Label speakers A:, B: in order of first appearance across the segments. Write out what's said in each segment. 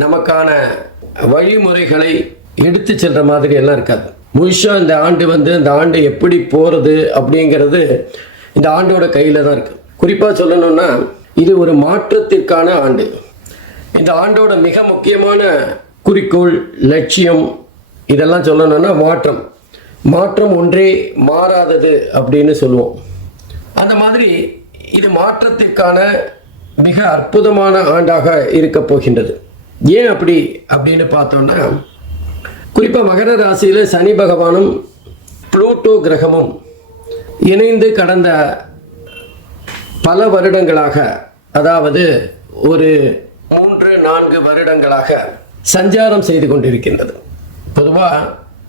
A: நமக்கான வழிமுறைகளை எடுத்து செல்கிற மாதிரி எல்லாம் இருக்காது. முழுசாக இந்த ஆண்டு வந்து இந்த ஆண்டு எப்படி போகிறது அப்படிங்கிறது இந்த ஆண்டோட கையில் தான் இருக்குது குறிப்பாக சொல்லணும்னா இது ஒரு மாற்றத்திற்கான ஆண்டு. இந்த ஆண்டோட மிக முக்கியமான குறிக்கோள் லட்சியம் இதெல்லாம் சொல்லணும்னா மாற்றம். மாற்றம் ஒன்றே மாறாதது அப்படின்னு சொல்லுவோம். அந்த மாதிரி இது மாற்றத்திற்கான மிக அற்புதமான ஆண்டாக இருக்க போகின்றது. ஏன் அப்படி அப்படின்னு பார்த்தோம்னா குறிப்பாக மகர ராசியில் சனி பகவானும் புளூட்டோ கிரகமும் இணைந்து கடந்த பல வருடங்களாக அதாவது ஒரு மூன்று நான்கு வருடங்களாக சஞ்சாரம் செய்து கொண்டிருக்கின்றது. பொதுவாக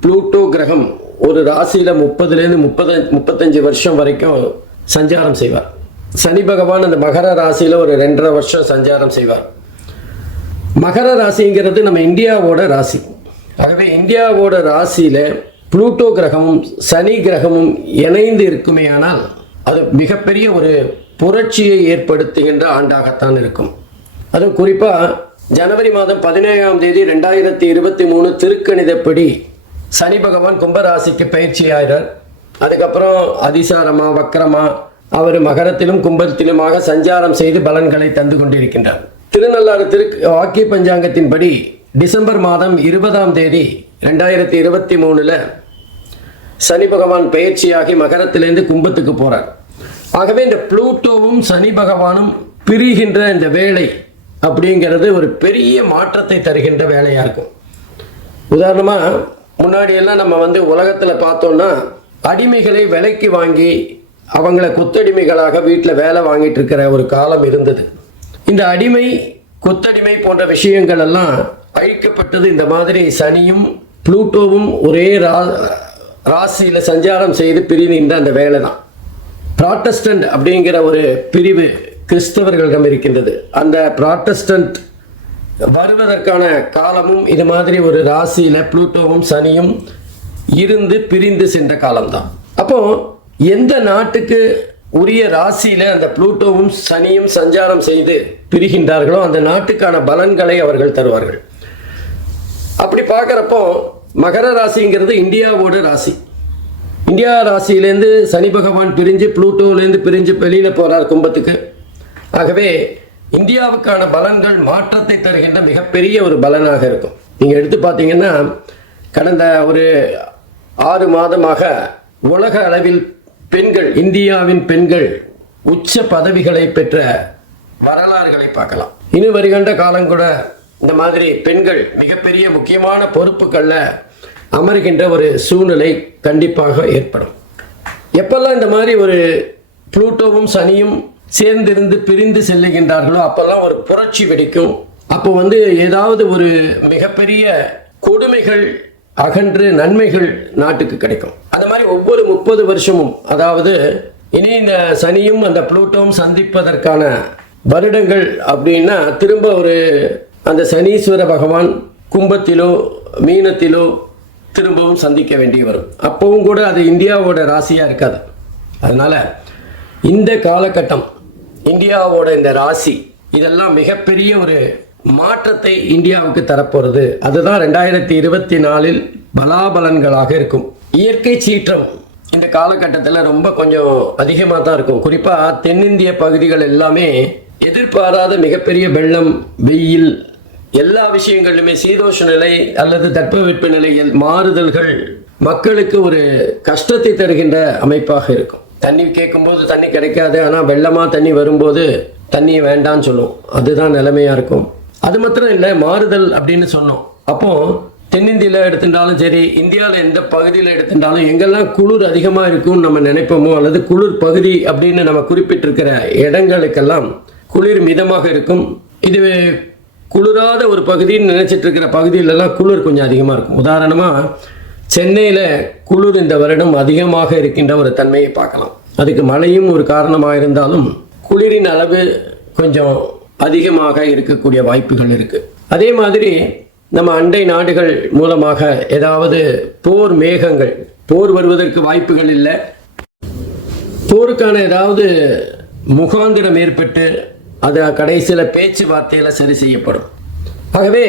A: புளூட்டோ கிரகம் ஒரு ராசியில் முப்பதுலேருந்து முப்பது முப்பத்தஞ்சு வருஷம் வரைக்கும் சஞ்சாரம் செய்வார். சனி பகவான் அந்த மகர ராசியில் ஒரு ரெண்டரை வருஷம் சஞ்சாரம் செய்வார். மகர ராசிங்கிறது நம்ம இந்தியாவோட ராசி. ஆகவே இந்தியாவோட ராசியில் புளூட்டோ கிரகமும் சனி கிரகமும் இணைந்து இருக்குமேயானால் அது மிகப்பெரிய ஒரு புரட்சியை ஏற்படுத்துகின்ற ஆண்டாகத்தான் இருக்கும். அதுவும் குறிப்பாக ஜனவரி மாதம் பதினேழாம் தேதி ரெண்டாயிரத்தி இருபத்தி மூணு திருக்கணிதப்படி சனி பகவான் கும்பராசிக்கு பயிற்சி ஆகிறார். அதுக்கப்புறம் அதிசாரமா வக்கரமா அவர் மகரத்திலும் கும்பத்திலுமாக சஞ்சாரம் செய்து பலன்களை தந்து கொண்டிருக்கின்றார். திருநள்ளாறு திரு வாக்கிய பஞ்சாங்கத்தின்படி டிசம்பர் மாதம் இருபதாம் தேதி ரெண்டாயிரத்தி இருபத்தி மூணில் சனி பகவான் பயிற்சியாகி மகரத்திலிருந்து கும்பத்துக்கு போகிறார் ஆகவே இந்த புளூட்டோவும் சனி பகவானும் பிரிகின்ற இந்த வேலை அப்படிங்கிறது ஒரு பெரிய மாற்றத்தை தருகின்ற வேலையாக இருக்கும். உதாரணமாக முன்னாடியெல்லாம் நம்ம வந்து உலகத்தில் பார்த்தோம்னா அடிமைகளை விலைக்கு வாங்கி அவங்கள கொத்தடிமைகளாக வீட்டில் வேலை வாங்கிட்டு இருக்கிற ஒரு காலம் இருந்தது. இந்த அடிமை கொத்தடிமை போன்ற விஷயங்கள் எல்லாம் அழிக்கப்பட்டது. இந்த மாதிரி சனியும் புளூட்டோவும் ஒரே ரா ராசியில் சஞ்சாரம் செய்து பிரிகின்ற அந்த வேலை தான் ப்ராட்டஸ்டன்ட் அப்படிங்கிற ஒரு பிரிவு கிறிஸ்தவர்களிடம் இருக்கின்றது. அந்த ப்ராட்டஸ்டன்ட் வருவதற்கான காலமும் இது மாதிரி ஒரு ராசியில் புளூட்டோவும் சனியும் இருந்து பிரிந்து சென்ற காலம்தான். அப்போ எந்த நாட்டுக்கு உரிய ராசியில அந்த புளூட்டோவும் சனியும் சஞ்சாரம் செய்து பிரிகின்றார்களோ அந்த நாட்டுக்கான பலன்களை அவர்கள் தருவார்கள். அப்படி பார்க்குறப்போ மகர ராசிங்கிறது இந்தியாவோட ராசி. இந்தியா ராசியிலேருந்து சனி பகவான் பிரிஞ்சு புளூட்டோலேருந்து பிரிஞ்சு வெளியில் போகிறார் கும்பத்துக்கு. ஆகவே இந்தியாவுக்கான பலன்கள் மாற்றத்தை தருகின்ற மிகப்பெரிய ஒரு பலனாக இருக்கும். நீங்கள் எடுத்து பார்த்தீங்கன்னா கடந்த ஒரு ஆறு மாதமாக உலக அளவில் பெண்கள் இந்தியாவின் பெண்கள் உச்ச பதவிகளை பெற்ற வரலாறுகளை பார்க்கலாம். இனி வருகின்ற காலம் கூட இந்த மாதிரி பெண்கள் மிகப்பெரிய முக்கியமான பொறுப்புகளில் அமர்கின்ற ஒரு சூழ்நிலை கண்டிப்பாக ஏற்படும். எப்பெல்லாம் இந்த மாதிரி ஒரு புளூட்டோவும் சனியும் சேர்ந்திருந்து பிரிந்து செல்லுகின்றார்களோ அப்பெல்லாம் ஒரு புரட்சி வெடிக்கும். அப்போ வந்து ஏதாவது ஒரு மிகப்பெரிய கொடுமைகள் அகன்று நன்மைகள் நாட்டுக்கு கிடைக்கும். அந்த மாதிரி ஒவ்வொரு முப்பது வருஷமும் அதாவது இனி இந்த சனியும் அந்த புளூட்டோவும் சந்திப்பதற்கான வருடங்கள் அப்படின்னா திரும்ப ஒரு அந்த சனீஸ்வர பகவான் கும்பத்திலோ மீனத்திலோ திரும்பவும் சந்திக்க வேண்டி வரும். அப்பவும் கூட அது இந்தியாவோட ராசியாக இருக்காது. அதனால் இந்த காலகட்டம் இந்தியாவோட இந்த ராசி இதெல்லாம் மிகப்பெரிய ஒரு மாற்றத்தை இந்தியாவுக்கு தரப்போகிறது அதுதான் ரெண்டாயிரத்தி இருபத்தி நாலில் பலாபலன்களாக இருக்கும். இயற்கை சீற்றம் இந்த காலகட்டத்தில் ரொம்ப கொஞ்சம் அதிகமாக தான் இருக்கும். குறிப்பாக தென்னிந்திய பகுதிகள் எல்லாமே எதிர்பாராத மிகப்பெரிய வெள்ளம் வெயில் எல்லா விஷயங்களிலுமே சீதோஷ நிலை அல்லது தட்பவெப்ப நிலையில் மாறுதல்கள் மக்களுக்கு ஒரு கஷ்டத்தை தருகின்ற அமைப்பாக இருக்கும். தண்ணி கேட்கும்போது தண்ணி கிடைக்காது ஆனால் வெள்ளமாக தண்ணி வரும்போது தண்ணியை வேண்டாம்னு சொல்லும். அதுதான் நிலைமையாக இருக்கும். அது மாத்திரம் இல்லை மாறுதல் அப்படின்னு சொன்னோம். அப்போ தென்னிந்தியாவில் எடுத்துட்டாலும் சரி இந்தியாவில் எந்த பகுதியில் எடுத்துட்டாலும் எங்கெல்லாம் குளிர் அதிகமாக இருக்கும்னு நம்ம நினைப்போமோ அல்லது குளிர் பகுதி அப்படின்னு நம்ம குறிப்பிட்டிருக்கிற இடங்களுக்கெல்லாம் குளிர் மிதமாக இருக்கும். இது குளிராத ஒரு பகுதின்னு நினைச்சிட்டு இருக்கிற பகுதியிலலாம் குளிர் கொஞ்சம் அதிகமாக இருக்கும். உதாரணமாக சென்னையில் குளிர் இந்த வருடம் அதிகமாக இருக்கின்ற ஒரு தன்மையை பார்க்கலாம். அதுக்கு மழையும் ஒரு காரணமாக இருந்தாலும் குளிரின் அளவு கொஞ்சம் அதிகமாக இருக்கக்கூடிய வாய்ப்புகள் இருக்கு. அதே மாதிரி நம்ம அண்டை நாடுகள் மூலமாக ஏதாவது போர் மேகங்கள் போர் வருவதற்கு வாய்ப்புகள் இல்லை. போருக்கான ஏதாவது முகாந்திரம் ஏற்பட்டு அது கடைசியில் பேச்சுவார்த்தையில் சரி செய்யப்படும். ஆகவே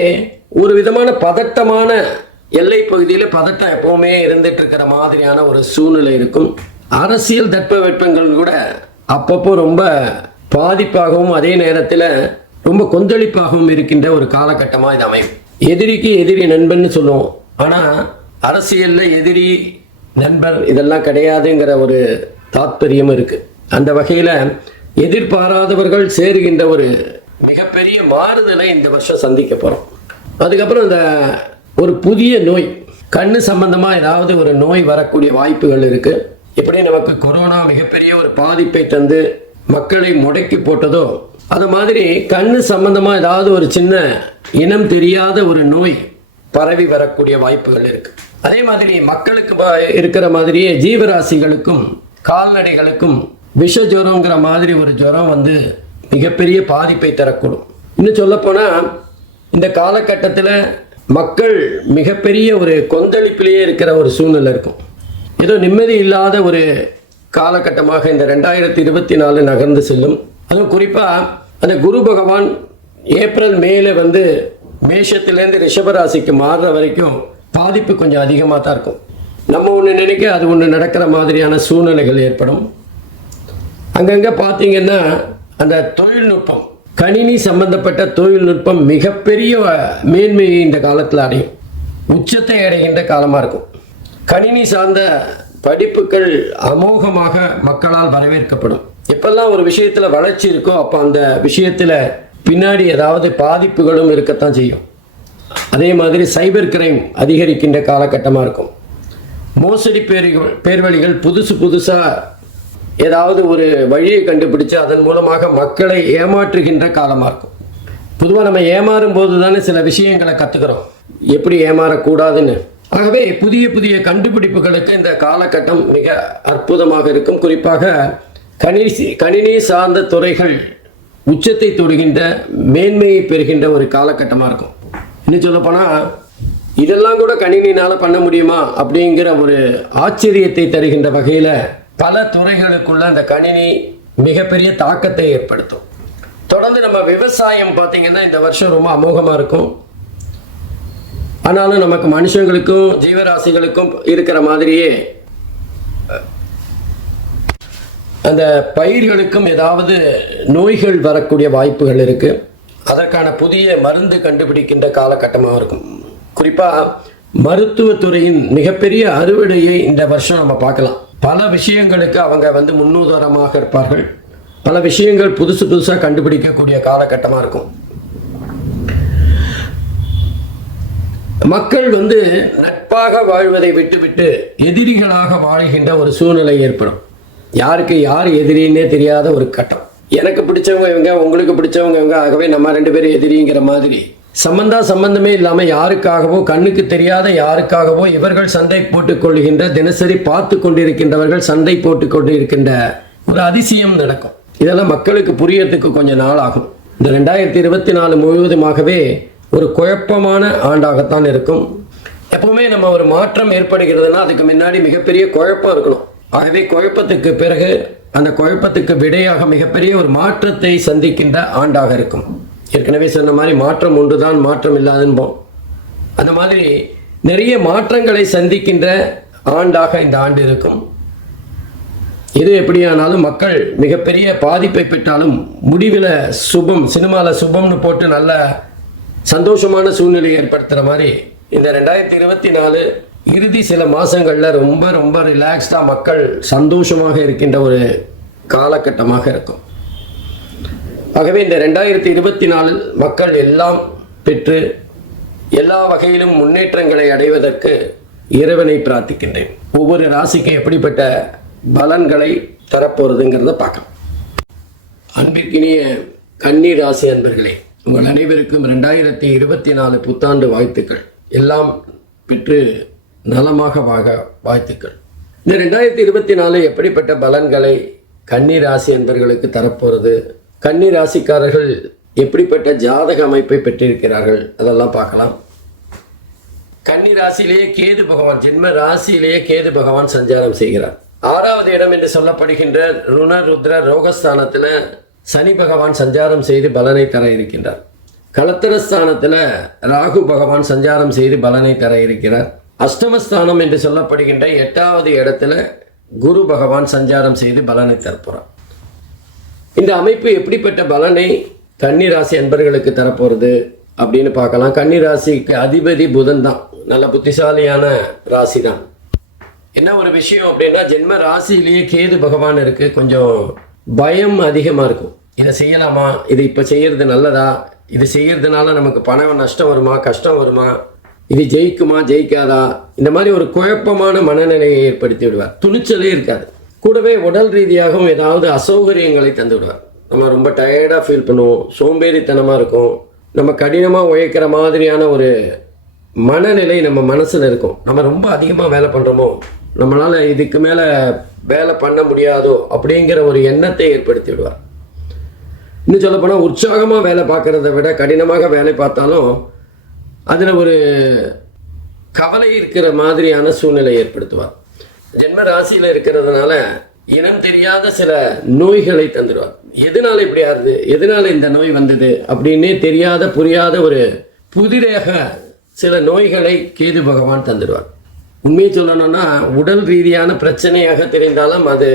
A: ஒரு விதமான பதட்டமான எல்லை பகுதியில் பதட்டம் எப்பவுமே இருந்துட்டு இருக்கிற மாதிரியான ஒரு சூழ்நிலை இருக்கும். அரசியல் தட்பவெட்பங்கள் கூட அப்பப்போ ரொம்ப பாதிப்பாகவும் அதே நேரத்தில் ரொம்ப கொந்தளிப்பாகவும் இருக்கின்ற ஒரு காலகட்டமாக இது அமையும். எதிரிக்கு எதிரி நண்பன்னு சொல்லுவோம். ஆனால் அரசியலில் எதிரி நண்பர் இதெல்லாம் கிடையாதுங்கிற ஒரு தாத்பரியம் இருக்குது அந்த வகையில் எதிர்பாராதவர்கள் சேருகின்ற ஒரு மிகப்பெரிய மாறுதலை இந்த வருஷம் சந்திக்க போகிறோம் அதுக்கப்புறம் இந்த ஒரு புதிய நோய் கண்ணு சம்பந்தமாக ஏதாவது ஒரு நோய் வரக்கூடிய வாய்ப்புகள் இருக்குது எப்படி நமக்கு கொரோனா மிகப்பெரிய ஒரு பாதிப்பை தந்து மக்களை முடக்கி போட்டதோ? அது மாதிரி கண்ணு சம்பந்தமா ஏதாவது ஒரு சின்ன இனம் தெரியாத ஒரு நோய் பரவி வரக்கூடிய வாய்ப்புகள் இருக்கு. அதே மாதிரி மக்களுக்கு இருக்கிற மாதிரியே ஜீவராசிகளுக்கும் கால்நடைகளுக்கும் விஷ ஜுரங்கிற மாதிரி ஒரு ஜுரம் வந்து மிகப்பெரிய பாதிப்பை தரக்கூடும். இன்னும் சொல்லப்போனால் இந்த காலகட்டத்தில் மக்கள் மிகப்பெரிய ஒரு கொந்தளிப்பிலேயே இருக்கிற ஒரு சூழ்நிலை இருக்கும். ஏதோ நிம்மதி இல்லாத ஒரு காலகட்டமாக இந்த ரெண்டாயிரத்தி இருபத்தி நாலு நகர்ந்து செல்லும். அதுவும் குறிப்பாக அந்த குரு பகவான் ஏப்ரல் மேல வந்து மேஷத்திலேருந்து ரிஷபராசிக்கு மாறுற வரைக்கும் பாதிப்பு கொஞ்சம் அதிகமாக தான் இருக்கும். நம்ம ஒன்று நினைக்க அது ஒன்று நடக்கிற மாதிரியான சூழ்நிலைகள் ஏற்படும். அங்கங்கே பார்த்தீங்கன்னா அந்த தொழில்நுட்பம் கணினி சம்பந்தப்பட்ட தொழில்நுட்பம் மிகப்பெரிய மேன்மையை இந்த காலத்தில் அடையும். உச்சத்தை அடைகின்ற காலமாக இருக்கும். கணினி சார்ந்த படிப்புகள் அமோகமாக மக்களால் வரவேற்கப்படும். எப்பெல்லாம் ஒரு விஷயத்தில் வளர்ச்சி இருக்கோ அப்போ அந்த விஷயத்தில் பின்னாடி ஏதாவது பாதிப்புகளும் இருக்கத்தான் செய்யும். அதே மாதிரி சைபர் கிரைம் அதிகரிக்கின்ற காலகட்டமாக இருக்கும். மோசடி பேர்கள் பேர்வழிகள் புதுசு புதுசாக ஏதாவது ஒரு வழியை கண்டுபிடிச்சு அதன் மூலமாக மக்களை ஏமாற்றுகின்ற காலமாக இருக்கும். பொதுவாக நம்ம ஏமாறும் போது தானே சில விஷயங்களை கற்றுக்கிறோம் எப்படி ஏமாறக்கூடாதுன்னு? ஆகவே புதிய புதிய கண்டுபிடிப்புகளுக்கு இந்த காலகட்டம் மிக அற்புதமாக இருக்கும். குறிப்பாக கணினி கணினி சார்ந்த துறைகள் உச்சத்தை தொடுகின்ற மேன்மையை பெறுகின்ற ஒரு காலகட்டமாக இருக்கும். இன்னும் சொல்லப்போனால் இதெல்லாம் கூட கணினினால் பண்ண முடியுமா அப்படிங்கிற ஒரு ஆச்சரியத்தை தருகின்ற வகையில் பல துறைகளுக்குள்ள அந்த கணினி மிகப்பெரிய தாக்கத்தை ஏற்படுத்தும். தொடர்ந்து நம்ம விவசாயம் பார்த்தீங்கன்னா இந்த வருஷம் ரொம்ப அமோகமாக இருக்கும். ஆனாலும் நமக்கு மனுஷங்களுக்கும் ஜீவராசிகளுக்கும் இருக்கிற மாதிரியே அந்த பயிர்களுக்கும் ஏதாவது நோய்கள் வரக்கூடிய வாய்ப்புகள் இருக்கு. அதற்கான புதிய மருந்து கண்டுபிடிக்கின்ற காலகட்டமாக இருக்கும். குறிப்பாக மருத்துவத்துறையின் மிகப்பெரிய அறுவடையை இந்த வருஷம் நம்ம பார்க்கலாம். பல விஷயங்களுக்கு அவங்க வந்து முன்னுதாரணமாக இருப்பார்கள். பல விஷயங்கள் புதுசு புதுசாக கண்டுபிடிக்கக்கூடிய காலகட்டமாக இருக்கும். மக்கள் வந்து நட்பாக வாழ்வதை விட்டுவிட்டு எதிரிகளாக வாழ்கின்ற ஒரு சூழ்நிலை ஏற்படும். யாருக்கு யார் எதிரின்னே தெரியாத ஒரு கட்டம். எனக்கு பிடிச்சவங்க இவங்க உங்களுக்கு பிடிச்சவங்க இவங்க ஆகவே நம்ம ரெண்டு பேரும் எதிரிங்கிற மாதிரி. சம்பந்தா சம்பந்தமே இல்லாம யாருக்காகவோ கண்ணுக்கு தெரியாத யாருக்காகவோ இவர்கள் சண்டை போட்டுக் கொள்கின்ற தினசரி பார்த்து கொண்டிருக்கின்றவர்கள் சண்டை போட்டுக் கொண்டிருக்கின்ற ஒரு அதிசயம் நடக்கும். இதெல்லாம் மக்களுக்கு புரியறதுக்கு கொஞ்சம் நாள் ஆகும். இந்த ரெண்டாயிரத்தி இருபத்தி நாலு முழுவதுமாகவே ஒரு குழப்பமான ஆண்டாகத்தான் இருக்கும். எப்பவுமே நம்ம ஒரு மாற்றம் ஏற்படுகிறதுனா அதுக்கு முன்னாடி மிகப்பெரிய குழப்பம் இருக்கணும். ஆகவே குழப்பத்துக்கு பிறகு அந்த குழப்பத்துக்கு விடையாக மிகப்பெரிய ஒரு மாற்றத்தை சந்திக்கின்ற ஆண்டாக இருக்கும். ஏற்கனவே சொன்ன மாதிரி மாற்றம் ஒன்றுதான் மாற்றம் இல்லாதுன்போம் அந்த மாதிரி நிறைய மாற்றங்களை சந்திக்கின்ற ஆண்டாக இந்த ஆண்டு இருக்கும். எது எப்படியானாலும் மக்கள் மிகப்பெரிய பாதிப்பை பெற்றாலும் முடிவில் சுபம் சினிமாவில் சுபம்னு போட்டு நல்ல சந்தோஷமான சூழ்நிலை ஏற்படுத்துகிற மாதிரி இந்த ரெண்டாயிரத்தி இருபத்தி நாலு இறுதி சில மாதங்களில் ரொம்ப ரொம்ப ரிலாக்ஸ்டாக மக்கள் சந்தோஷமாக இருக்கின்ற ஒரு காலகட்டமாக இருக்கும். ஆகவே இந்த ரெண்டாயிரத்தி இருபத்தி நாலில் மக்கள் எல்லாம் பெற்று எல்லா வகையிலும் முன்னேற்றங்களை அடைவதற்கு இறைவனை பிரார்த்திக்கின்றேன். ஒவ்வொரு ராசிக்கு எப்படிப்பட்ட பலன்களை தரப்போகிறதுங்கிறத பார்க்கலாம். அன்பிற்கினிய கன்னி ராசி அன்பர்களே உங்கள் அனைவருக்கும் ரெண்டாயிரத்தி இருபத்தி நாலு புத்தாண்டு வாழ்த்துக்கள். எல்லாம் பெற்று நலமாக வாக வாழ்த்துக்கள். இந்த ரெண்டாயிரத்தி இருபத்தி நாலு எப்படிப்பட்ட பலன்களை கன்னி ராசி என்பர்களுக்கு தரப்போகிறது கன்னி ராசிக்காரர்கள் எப்படிப்பட்ட ஜாதக அமைப்பை பெற்றிருக்கிறார்கள்? அதெல்லாம் பார்க்கலாம். கன்னி ராசியிலேயே கேது பகவான் ஜென்ம ராசியிலேயே கேது பகவான் சஞ்சாரம் செய்கிறார். ஆறாவது இடம் என்று சொல்லப்படுகின்ற ருண ருத்ர ரோகஸ்தானத்தில் சனி பகவான் சஞ்சாரம் செய்து பலனை தர இருக்கின்றார். கலத்திரஸ்தானத்தில் ராகு பகவான் சஞ்சாரம் செய்து பலனை தர இருக்கிறார். அஷ்டமஸ்தானம் என்று சொல்லப்படுகின்ற எட்டாவது இடத்துல குரு பகவான் சஞ்சாரம் செய்து பலனை தரப்போகிறார் இந்த அமைப்பு எப்படிப்பட்ட பலனை கன்னிராசி அன்பர்களுக்கு தரப்போகிறது அப்படின்னு பார்க்கலாம். கன்னிராசிக்கு அதிபதி புதன் தான். நல்ல புத்திசாலியான ராசி தான். என்ன ஒரு விஷயம் அப்படின்னா ஜென்ம ராசியிலேயே கேது பகவான் இருக்குது கொஞ்சம் பயம் அதிகமாக இருக்கும். இதை செய்யலாமா? இது இப்போ செய்கிறது நல்லதா? இது செய்கிறதுனால நமக்கு பணம் நஷ்டம் வருமா? கஷ்டம் வருமா? இது ஜெயிக்குமா? ஜெயிக்காதா? இந்த மாதிரி ஒரு குழப்பமான மனநிலையை ஏற்படுத்தி விடுவார். துணிச்சலே இருக்காது. கூடவே உடல் ரீதியாகவும் ஏதாவது அசௌகரியங்களை தந்து விடுவார். நம்ம ரொம்ப டயர்டாக ஃபீல் பண்ணுவோம். சோம்பேறித்தனமாக இருக்கும். நம்ம கடினமாக உழைக்கிற மாதிரியான ஒரு மனநிலை நம்ம மனசில் இருக்கும். நம்ம ரொம்ப அதிகமாக வேலை பண்ணுறோமோ நம்மளால் இதுக்கு மேலே வேலை பண்ண முடியாதோ அப்படிங்கிற ஒரு எண்ணத்தை ஏற்படுத்தி விடுவார் இன்னும் சொல்லப்போனால் உற்சாகமாக வேலை பார்க்குறத விட கடினமாக வேலை பார்த்தாலும் அதில் ஒரு கவலை இருக்கிற மாதிரியான சூழ்நிலை ஏற்படுத்துவார். ஜென்ம ராசியில் இருக்கிறதுனால இனம் தெரியாத சில நோய்களை தந்துடுவார். எதனால இப்படி ஆகுது? எதனால இந்த நோய் வந்தது? அப்படின்னே தெரியாத புரியாத ஒரு புதிராக சில நோய்களை கேது பகவான் தந்துடுவார். உண்மையை சொல்லணும்னா உடல் ரீதியான பிரச்சனையாக தெரிந்தாலும் அது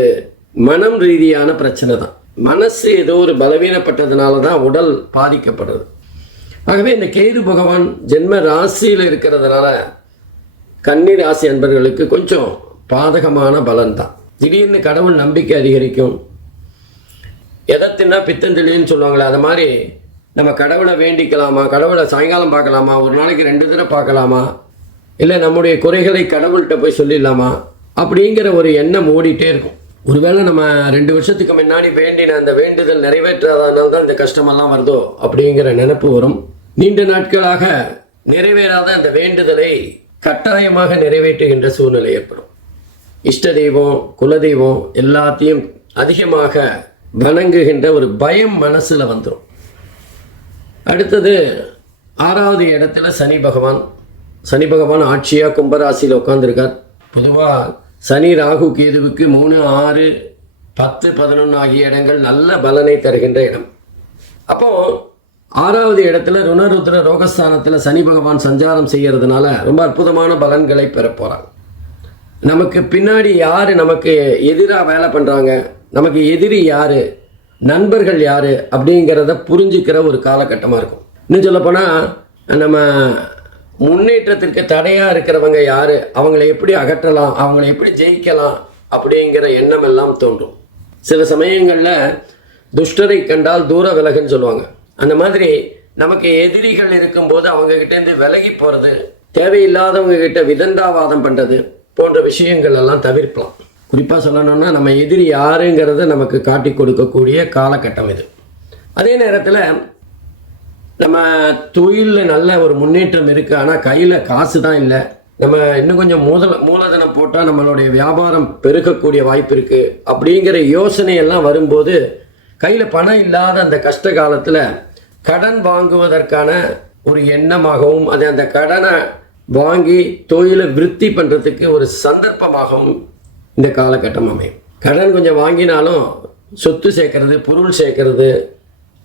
A: மனம் ரீதியான பிரச்சனை தான். மனசு ஏதோ ஒரு பலவீனப்பட்டதுனால தான் உடல் பாதிக்கப்படுறது ஆகவே இந்த கேது பகவான் ஜென்ம ராசியில் இருக்கிறதுனால கன்னி ராசி அன்பர்களுக்கு கொஞ்சம் பாதகமான பலன் தான். திடீர்னு கடவுள் நம்பிக்கை அதிகரிக்கும். எதை தின்னா பித்தந்தெளின்னு சொல்லுவாங்களே அது மாதிரி நம்ம கடவுளை வேண்டிக்கலாமா கடவுளை சாயங்காலம் பார்க்கலாமா ஒரு நாளைக்கு ரெண்டு தடவை பார்க்கலாமா இல்லை நம்முடைய குறைகளை கடவுள்கிட்ட போய் சொல்லிடலாமா? அப்படிங்கிற ஒரு எண்ணம் ஓடிட்டே இருக்கும். ஒருவேளை நம்ம ரெண்டு வருஷத்துக்கு முன்னாடி வேண்டின அந்த வேண்டுதல் நிறைவேற்றாதனால தான் இந்த கஷ்டமெல்லாம் வருதோ அப்படிங்கிற நினப்பு வரும். நீண்ட நாட்களாக நிறைவேறாத அந்த வேண்டுதலை கட்டாயமாக நிறைவேற்றுகின்ற சூழ்நிலை ஏற்படும். இஷ்ட தெய்வம் குலதெய்வம் எல்லாத்தையும் அதிகமாக வணங்குகின்ற ஒரு பயம் மனசில் வந்துடும் அடுத்தது ஆறாவது இடத்துல சனி பகவான் சனி பகவான் ஆட்சியாக கும்பராசியில் உட்காந்துருக்கார் பொதுவாக சனி ராகு கேதுவுக்கு மூணு ஆறு பத்து பதினொன்று ஆகிய இடங்கள் நல்ல பலனை தருகின்ற இடம். அப்போ ஆறாவது இடத்துல ருணருத்ர ரோகஸ்தானத்தில் சனி பகவான் சஞ்சாரம் செய்யறதுனால ரொம்ப அற்புதமான பலன்களை பெறப் போகிறாங்க நமக்கு பின்னாடி யார் நமக்கு எதிராக வேலை பண்ணுறாங்க நமக்கு எதிரி யார்? நண்பர்கள் யார்? அப்படிங்கிறத புரிஞ்சுக்கிற ஒரு காலகட்டமாக இருக்கும். இன்னும் சொல்லப்போனால் நம்ம முன்னேற்றத்திற்கு தடையாக இருக்கிறவங்க யார்? அவங்கள எப்படி அகற்றலாம்? அவங்கள எப்படி ஜெயிக்கலாம்? அப்படிங்கிற எண்ணம் எல்லாம் தோன்றும். சில சமயங்களில் துஷ்டரை கண்டால் தூர விலகுன்னு சொல்லுவாங்க. அந்த மாதிரி நமக்கு எதிரிகள் இருக்கும்போது அவங்கக்கிட்டேருந்து விலகி போகிறது தேவையில்லாதவங்க கிட்ட விதண்டாவாதம் பண்ணுறது போன்ற விஷயங்கள் எல்லாம் தவிர்க்கலாம். குறிப்பாக சொல்லணும்னா நம்ம எதிரி யாருங்கிறத நமக்கு காட்டி கொடுக்கக்கூடிய காலகட்டம் இது. அதே நேரத்தில் நம்ம தொழிலில் நல்ல ஒரு முன்னேற்றம் இருக்குது ஆனால் கையில் காசு தான் இல்லை. நம்ம இன்னும் கொஞ்சம் மூதல மூலதனம் போட்டால் நம்மளுடைய வியாபாரம் பெருகக்கூடிய வாய்ப்பு இருக்குது அப்படிங்கிற யோசனையெல்லாம் வரும்போது கையில் பணம் இல்லாத அந்த கஷ்ட காலத்தில் கடன் வாங்குவதற்கான ஒரு எண்ணமாகவும் அது அந்த கடனை வாங்கி தொழிலை விருத்தி பண்ணுறதுக்கு ஒரு சந்தர்ப்பமாகவும் இந்த காலகட்டம் அமையும். கடன் கொஞ்சம் வாங்கினாலும் சொத்து சேர்க்கறது பொருள் சேர்க்கறது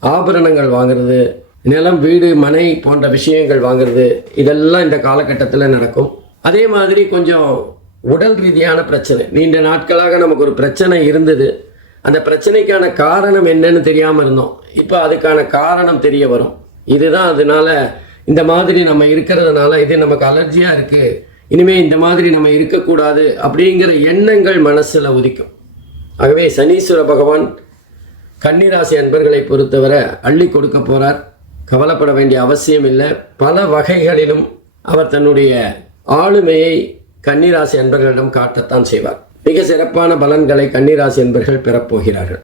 A: ஆபரணங்கள் வாங்குறது நிலம் வீடு மனை போன்ற விஷயங்கள் வாங்குறது இதெல்லாம் இந்த காலகட்டத்தில் நடக்கும். அதே மாதிரி கொஞ்சம் உடல் ரீதியான பிரச்சனை. நீண்ட நாட்களாக நமக்கு ஒரு பிரச்சனை இருந்தது. அந்த பிரச்சனைக்கான காரணம் என்னன்னு தெரியாமல் இருந்தோம். இப்போ அதுக்கான காரணம் தெரிய வரும். இதுதான் அதனால இந்த மாதிரி நம்ம இருக்கிறதுனால இது நமக்கு அலர்ஜியாக இருக்குது இனிமேல் இந்த மாதிரி நம்ம இருக்கக்கூடாது அப்படிங்கிற எண்ணங்கள் மனசில் உதிக்கும். ஆகவே சனீஸ்வர பகவான் கன்னிராசி அன்பர்களை பொறுத்தவரை அள்ளி கொடுக்க போகிறார் கவலைப்பட வேண்டிய அவசியம் இல்லை. பல வகைகளிலும் அவர் தன்னுடைய ஆளுமையை கன்னிராசி அன்பர்களிடம் காட்டத்தான் செய்வார். மிக சிறப்பான பலன்களை கன்னிராசி அன்பர்கள் பெறப்போகிறார்கள்.